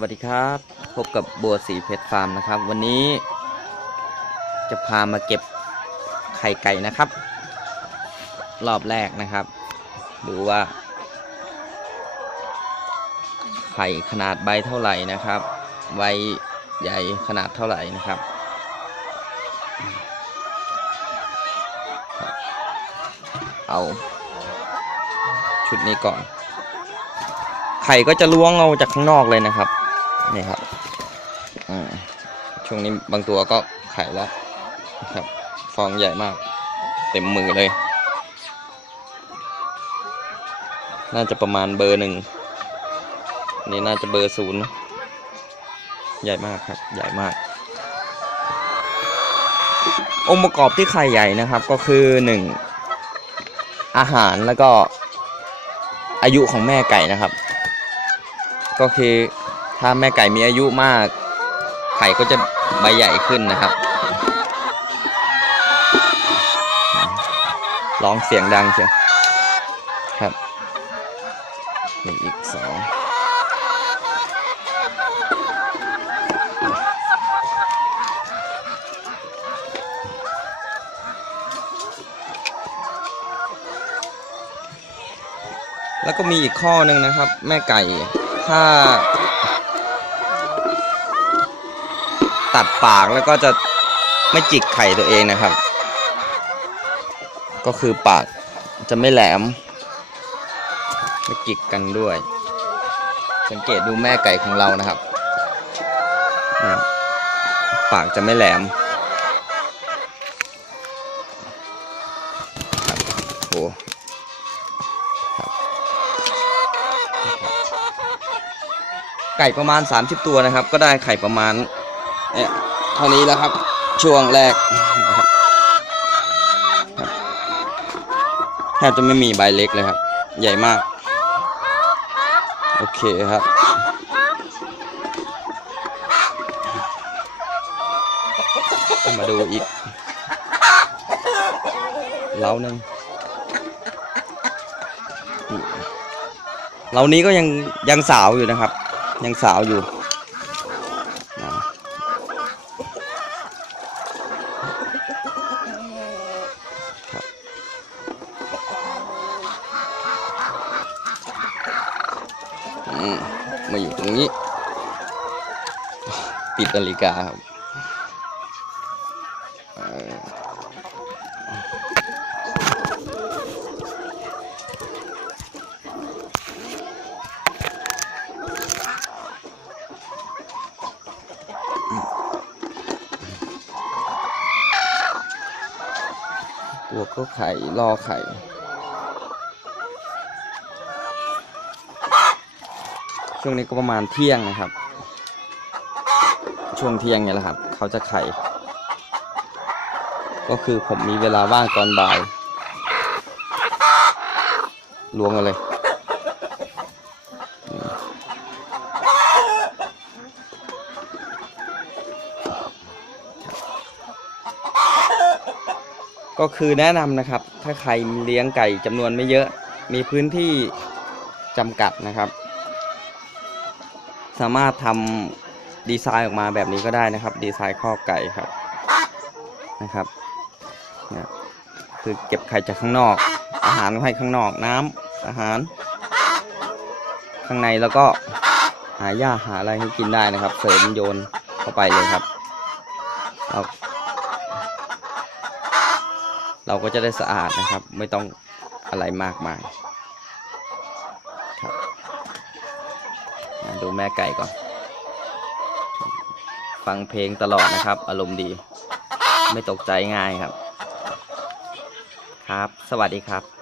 วัสดีครับ พบกับบัวสีเพชรฟาร์มนะครับ วันนี้ จะพามาเก็บไข่ไก่นะครับ รอบแรกนะครับ ดูว่า ไข่ขนาดใบเท่าไหร่นะครับ ใบใหญ่ขนาดเท่าไหร่นะครับ เอา ชุดนี้ก่อนไข่ก็จะล้วงเอาจากข้างนอกเลยนะครับ นี่ครับอ่าช่วงนี้บางตัวก็ไข่แล้วครับ ฟองใหญ่มาก เต็มมือเลย น่าจะประมาณเบอร์หนึ่งนี่น่าจะเบอร์ศูนย์ใหญ่มากครับ ใหญ่มาก องค์ประกอบที่ไข่ใหญ่นะครับก็คือหนึ่งอาหารแล้วก็อายุของแม่ไก่นะครับ ก็คือ ถ้าแม่ไก่มีอายุมาก ไข่ก็จะใบใหญ่ขึ้นนะครับ ร้องเสียงดังเชียวครับนี่อีกสองแล้วก็มีอีกข้อหนึ่งนะครับ แม่ไก่ ถ้า ตัดปากแล้วก็จะไม่จิกไข่ตัวเองนะครับ ก็คือปากจะไม่แหลมไม่จิกกันด้วย สังเกตดูแม่ไก่ของเรานะครับ ปากจะไม่แหลมโหไก่ประมาณ 30 ตัวนะครับ ก็ได้ไข่ประมาณ เนี่ยเท่านี้แล้วครับช่วงแรกนะครับแทบจะไม่มีใบเล็กเลยครับ ใหญ่มาก โอเคครับ มาดูอีกเล้าหนึ่งเล้านี้ก็ยังยังสาวอยู่นะครับ ยังสาวอยู่ มาอยู่ตรงนี้ ปิดนาฬิกาครับตัวก็ไข่รอไข่ ช่วงนี้ก็ประมาณเที่ยงนะครับ ช่วงเที่ยงเนี่ยแหละครับ เขาจะไข่ ก็คือผมมีเวลาว่างตอนบ่ายล้วงมาเลยก็คือแนะนำนะครับ ถ้าใครเลี้ยงไก่จำนวนไม่เยอะ มีพื้นที่จำกัดนะครับ สามารถทำดีไซน์ออกมาแบบนี้ก็ได้นะครับ ดีไซน์ข้อไก่ครับนะครับเนี่ยคือเก็บไข่จากข้างนอก อาหารให้ข้างนอกน้ำอาหาร ข้างในแล้วก็หาหญ้าหาอะไรให้กินได้นะครับ เสริมโยนเข้าไปเลยครับเราเราก็จะได้สะอาดนะครับ ไม่ต้องอะไรมากมายครับ ดูแม่ไก่ก่อน ฟังเพลงตลอดนะครับ อารมณ์ดี ไม่ตกใจง่ายครับ ครับ สวัสดีครับ